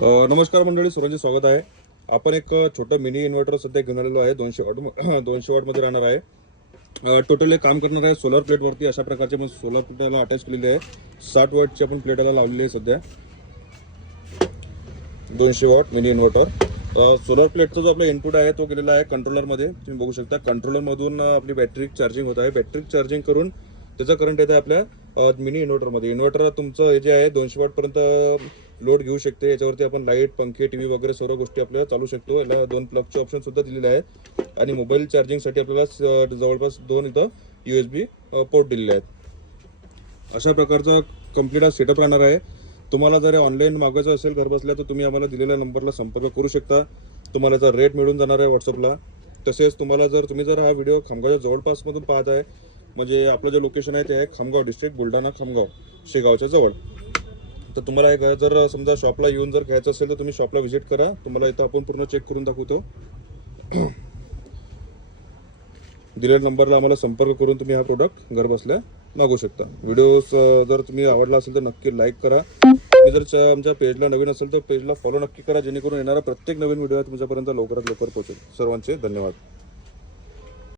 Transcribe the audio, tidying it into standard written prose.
नमस्कार मंडळी, सुरजी स्वागत आहे. आपण एक छोटं मिनी इन्व्हर्टर सध्या घेऊन आलेलो आहे. 200 वॉट 200 वॉट मध्ये राहणार आहे. टोटली काम करणार आहे सोलर प्लेट वरती. अशा प्रकारचे मी सोलर प्लेटला अटॅच केलेले आहे. 60 वॉटची आपण प्लेटला लावलेली आहे सध्या. 200 वॉट मिनी इन्व्हर्टर. सोलर प्लेटचा जो आपला इनपुट आहे तो गेलेला आहे कंट्रोलर मध्ये. तुम्ही बघू शकता कंट्रोलर मधून आपली बॅटरी चार्जिंग होत आहे. बॅटरी चार्जिंग करून त्याचा करंट येत आहे आपल्या मिनी इन्व्हर्टर मध्ये. इन्व्हर्टर तुमचं हे जे आहे 200 वॉट पर्यंत लोड घेऊ शकते. याच्यावरती आपण लाईट, पंखे, टीव्ही वगैरे सर्व गोष्टी आपल्याला चालू शकतो. याला 2 प्लगचे ऑप्शन सुद्धा दिलेले आहेत आणि मोबाईल चार्जिंगसाठी आपल्याला जवळपास 2 इथं USB पोर्ट दिलेले आहेत. अशा प्रकारचा कंप्लीट हा सेटअप राहणार आहे. तुम्हाला जर ऑनलाईन मागवायचं असेल घर बसल्या तर तुम्ही आम्हाला दिलेल्या नंबरला संपर्क करू शकता. तुम्हाला याचा रेट मिळून जाणार आहे व्हॉट्सअपला. तसेच तुम्ही जर हा व्हिडिओ खामगावच्या जवळपासमधून पाहत आहे, म्हणजे आपलं जे लोकेशन आहे ते आहे खामगाव डिस्ट्रिक्ट, बुलढाणा खामगाव शेगावच्या जवळ. तर तुम्हाला हे जर समजा शॉपला येऊन जर घ्यायचं असेल तर तुम्ही शॉपला व्हिजिट करा. तुम्हाला इथं आपण पूर्ण चेक करून दाखवतो. दिलेल्या नंबरला आम्हाला संपर्क करून तुम्ही हा प्रोडक्ट घर बसल्या मागवू शकता. व्हिडिओ जर तुम्ही आवडला असेल तर नक्की लाईक करा. तुम्ही जर आमच्या पेजला नवीन असेल तर पेजला फॉलो नक्की करा, जेणेकरून येणारा प्रत्येक नवीन व्हिडिओ तुमच्यापर्यंत लवकरात लवकर पोहोचेल. सर्वांचे धन्यवाद.